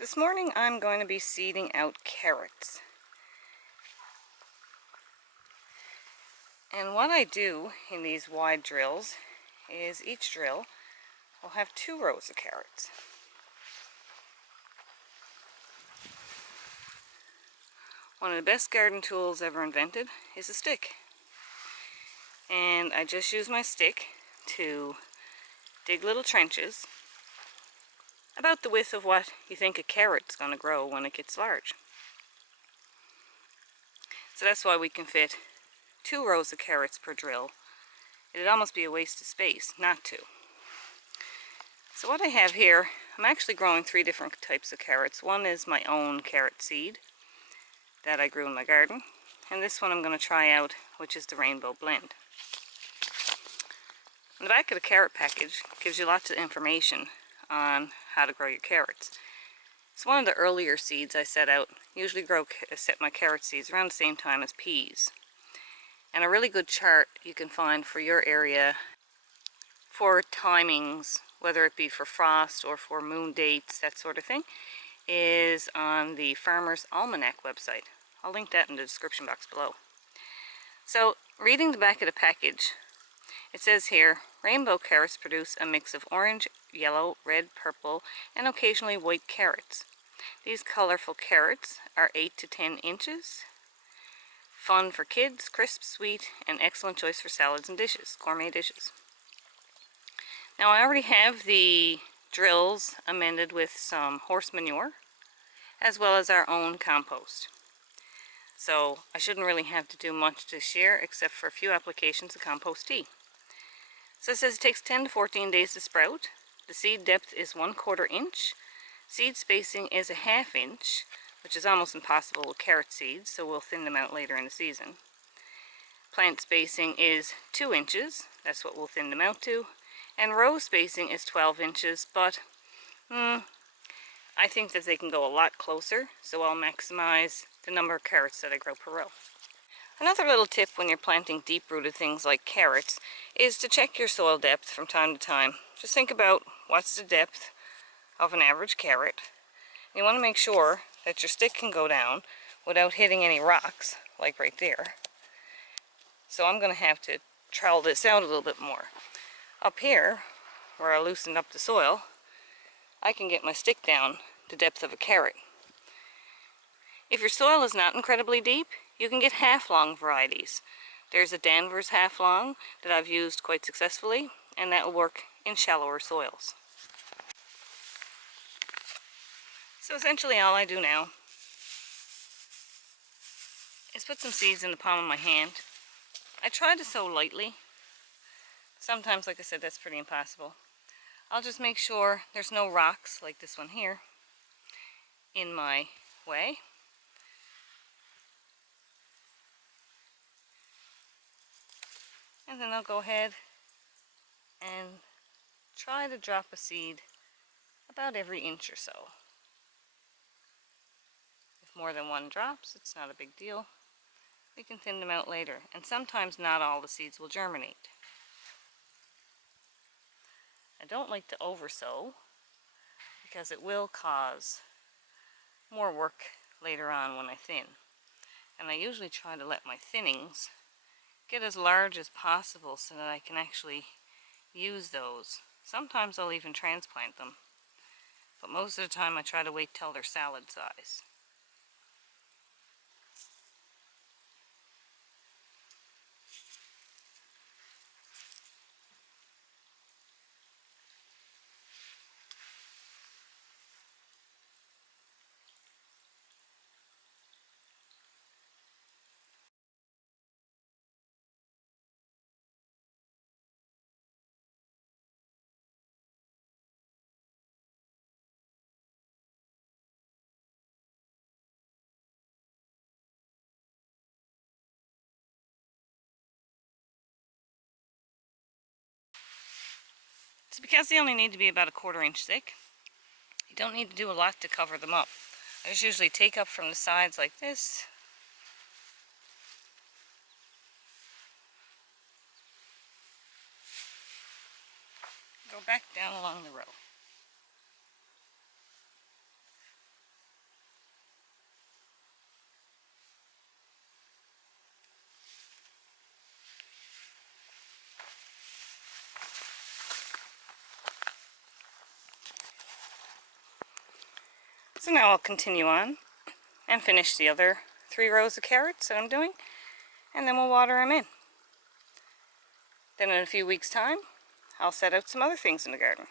This morning I'm going to be seeding out carrots. And what I do in these wide drills is each drill will have 2 rows of carrots. One of the best garden tools ever invented is a stick. And I just use my stick to dig little trenches about the width of what you think a carrot's going to grow when it gets large. So that's why we can fit 2 rows of carrots per drill. It'd almost be a waste of space not to. So what I have here, I'm actually growing 3 different types of carrots. One is my own carrot seed that I grew in my garden. And this one I'm going to try out, which is the rainbow blend. On the back of the carrot package gives you lots of information on how to grow your carrots. It's one of the earlier seeds I set out. Usually set my carrot seeds around the same time as peas. And a really good chart you can find for your area for timings, whether it be for frost or for moon dates, that sort of thing, is on the Farmer's Almanac website. I'll link that in the description box below. So, reading the back of the package, it says here, rainbow carrots produce a mix of orange, yellow, red, purple, and occasionally white carrots. These colorful carrots are 8 to 10 inches. Fun for kids, crisp, sweet, and excellent choice for salads and dishes, gourmet dishes. Now I already have the drills amended with some horse manure, as well as our own compost. So I shouldn't really have to do much this year, except for a few applications of compost tea. So it says it takes 10 to 14 days to sprout. The seed depth is 1/4 inch. Seed spacing is 1/2 inch, which is almost impossible with carrot seeds, so we'll thin them out later in the season. Plant spacing is 2 inches, that's what we'll thin them out to. And row spacing is 12 inches, but I think that they can go a lot closer, so I'll maximize the number of carrots that I grow per row. Another little tip when you're planting deep-rooted things like carrots is to check your soil depth from time to time. Just think about what's the depth of an average carrot. You want to make sure that your stick can go down without hitting any rocks, like right there. So I'm going to have to trowel this out a little bit more. Up here, where I loosened up the soil, I can get my stick down the depth of a carrot. If your soil is not incredibly deep, you can get half-long varieties. There's a Danvers half-long that I've used quite successfully, and that will work in shallower soils. So essentially all I do now is put some seeds in the palm of my hand. I try to sow lightly. Sometimes, like I said, that's pretty impossible. I'll just make sure there's no rocks, like this one here, in my way. And then I'll go ahead and try to drop a seed about every inch or so. If more than one drops, it's not a big deal. We can thin them out later, and sometimes not all the seeds will germinate. I don't like to oversow because it will cause more work later on when I thin. And I usually try to let my thinnings get as large as possible so that I can actually use those. Sometimes I'll even transplant them, but most of the time I try to wait till they're salad size. It's because they only need to be about 1/4 inch thick. You don't need to do a lot to cover them up. I just usually take up from the sides like this. Go back down along the row. So now I'll continue on and finish the other 3 rows of carrots that I'm doing, and then we'll water them in. Then in a few weeks' time, I'll set out some other things in the garden.